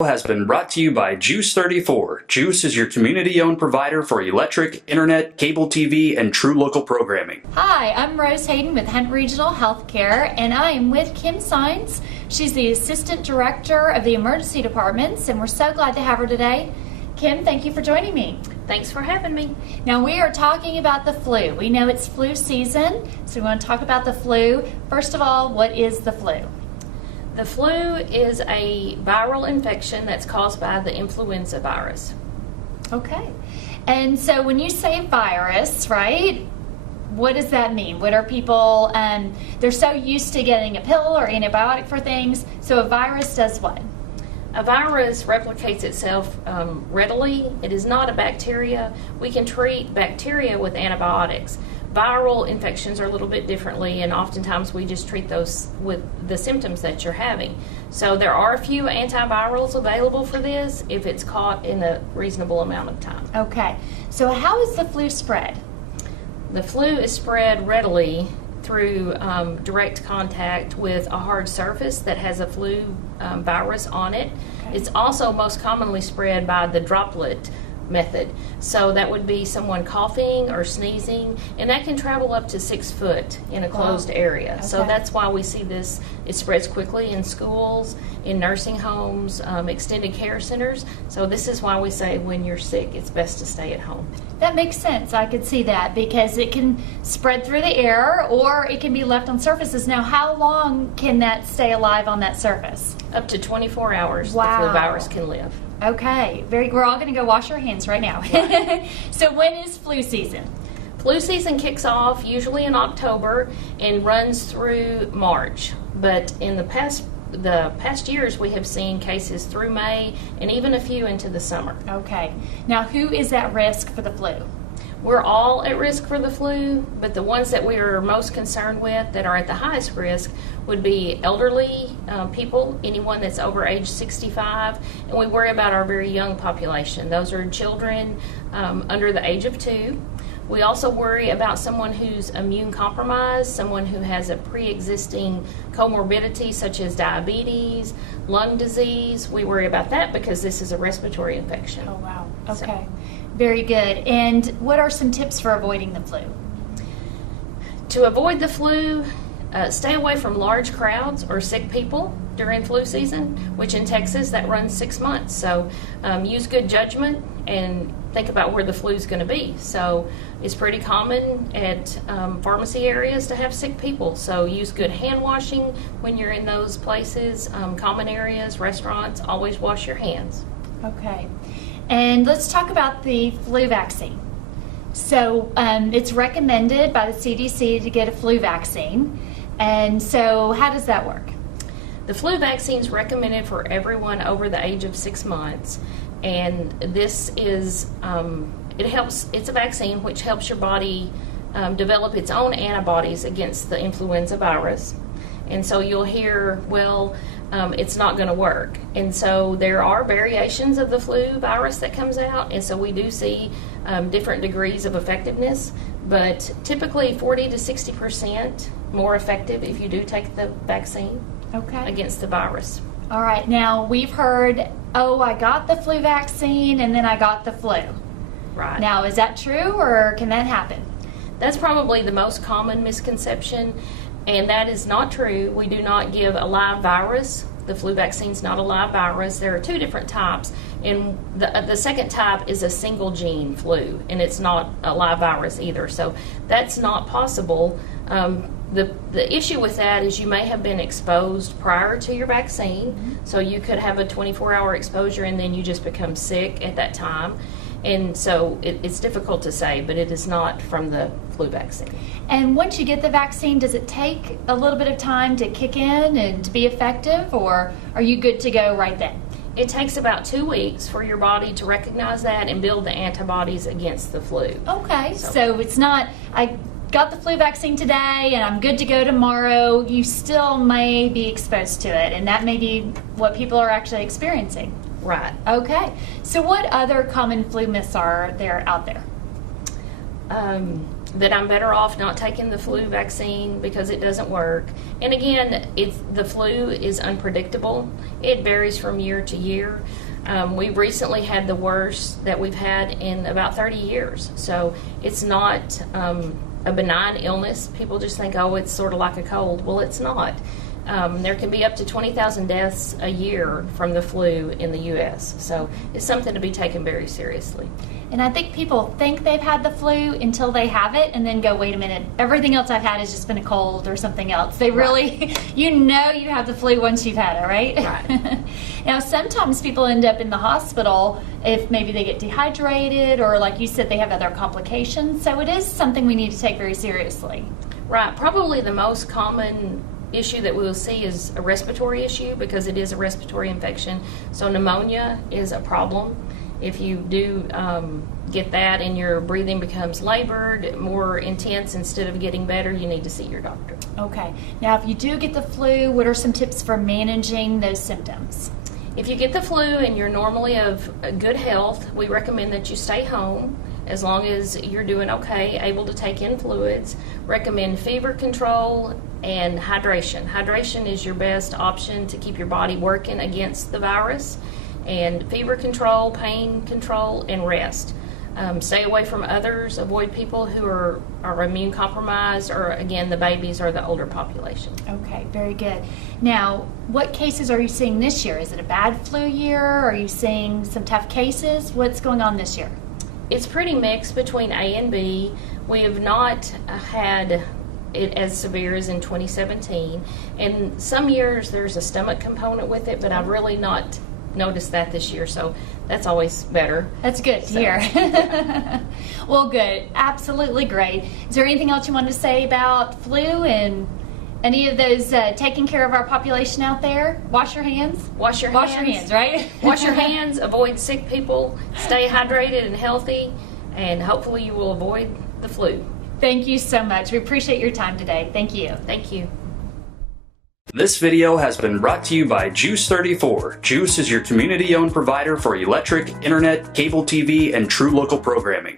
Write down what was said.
Has been brought to you by Juice 34. Juice is your community-owned provider for electric, internet, cable TV, and true local programming. Hi, I'm Rose Hayden with Hunt Regional Healthcare, and I am with Kim Saenz. She's the Assistant Director of the Emergency Departments, and we're so glad to have her today. Kim, thank you for joining me. Thanks for having me. Now we are talking about the flu. We know it's flu season, so we want to talk about the flu. First of all, what is the flu? The flu is a viral infection that's caused by the influenza virus. Okay. And so when you say virus, right, what does that mean? What are people, they're so used to getting a pill or antibiotic for things, so a virus does what? A virus replicates itself readily. It is not a bacteria. We can treat bacteria with antibiotics. Viral infections are a little bit differently, and oftentimes we just treat those with the symptoms that you're having. So there are a few antivirals available for this if it's caught in a reasonable amount of time. Okay. So how is the flu spread? The flu is spread readily through direct contact with a hard surface that has a flu virus on it. Okay. It's also most commonly spread by the droplet method. So that would be someone coughing or sneezing, and that can travel up to 6 foot in a closed area. Okay. So that's why we see this. It spreads quickly in schools, in nursing homes, extended care centers. So this is why we say when you're sick, it's best to stay at home. That makes sense. I could see that because it can spread through the air or it can be left on surfaces. Now, how long can that stay alive on that surface? Up to 24 hours Wow. the flu virus can live. Okay, we're all going to go wash our hands right now. Right. So when is flu season? Flu season kicks off usually in October and runs through March. But in the past years, we have seen cases through May and even a few into the summer. Okay. Now, who is at risk for the flu? We're all at risk for the flu, but the ones that we are most concerned with that are at the highest risk would be elderly people, anyone that's over age 65, and we worry about our very young population. Those are children under the age of 2. We also worry about someone who's immune compromised, someone who has a pre-existing comorbidity such as diabetes, lung disease. We worry about that because this is a respiratory infection. Oh, wow. Okay. Very good. And what are some tips for avoiding the flu? To avoid the flu, stay away from large crowds or sick people during flu season, which in Texas that runs 6 months. So use good judgment and think about where the flu is going to be. So it's pretty common at pharmacy areas to have sick people. So use good hand washing when you're in those places, common areas, restaurants. Always wash your hands. Okay. And let's talk about the flu vaccine. So it's recommended by the CDC to get a flu vaccine. And so how does that work? The flu vaccine is recommended for everyone over the age of 6 months. And this is, it's a vaccine which helps your body develop its own antibodies against the influenza virus. And so you'll hear, well, it's not going to work. And so there are variations of the flu virus that comes out, and so we do see different degrees of effectiveness, but typically 40 to 60% more effective if you do take the vaccine against the virus. All right. Now, we've heard, oh, I got the flu vaccine and then I got the flu. Right. Now, is that true or can that happen? That's probably the most common misconception. And that is not true. We do not give a live virus. The flu vaccine is not a live virus. There are 2 different types. And the second type is a single gene flu, and it's not a live virus either. So that's not possible. The issue with that is you may have been exposed prior to your vaccine. Mm-hmm. So you could have a 24-hour exposure and then you just become sick at that time. And so it's difficult to say, but it is not from the flu vaccine. And once you get the vaccine, does it take a little bit of time to kick in and to be effective, or are you good to go right then? It takes about 2 weeks for your body to recognize that and build the antibodies against the flu. Okay, so it's not, I got the flu vaccine today and I'm good to go tomorrow. You still may be exposed to it, and that may be what people are actually experiencing. Right. Okay. So what other common flu myths are there out there? that I'm better off not taking the flu vaccine because it doesn't work. And again, the flu is unpredictable. It varies from year to year. We recently had the worst that we've had in about 30 years. So it's not a benign illness. People just think, oh, it's sort of like a cold. Well, it's not. There can be up to 20,000 deaths a year from the flu in the U.S. So it's something to be taken very seriously. And I think people think they've had the flu until they have it and then go, wait a minute, everything else I've had has just been a cold or something else. They really, you know you have the flu once you've had it, right? Right. Now, sometimes people end up in the hospital if maybe they get dehydrated or, like you said, they have other complications. So it is something we need to take very seriously. Right. Probably the most common issue that we will see is a respiratory issue because it is a respiratory infection. So pneumonia is a problem. If you do get that and your breathing becomes labored, more intense instead of getting better, you need to see your doctor. Okay. Now, if you do get the flu, what are some tips for managing those symptoms? If you get the flu and you're normally of good health, we recommend that you stay home as long as you're doing okay, able to take in fluids. Recommend fever control and hydration. Hydration is your best option to keep your body working against the virus. And fever control, pain control, and rest. Stay away from others. Avoid people who are immune compromised, or again, the babies or the older population. Okay, very good. Now, what cases are you seeing this year? Is it a bad flu year? Are you seeing some tough cases? What's going on this year? It's pretty mixed between A and B. We have not had it as severe as in 2017. And some years there's a stomach component with it, but I've really not noticed that this year, so that's always better. That's good to hear. Well, good. Absolutely great. Is there anything else you wanted to say about flu and any of those taking care of our population out there? Wash your hands. Wash your hands. Wash your hands, right? Wash your hands. Avoid sick people. Stay hydrated and healthy, and hopefully you will avoid the flu. Thank you so much. We appreciate your time today. Thank you. Thank you. This video has been brought to you by Juice 34. Juice is your community-owned provider for electric, internet, cable TV, and true local programming.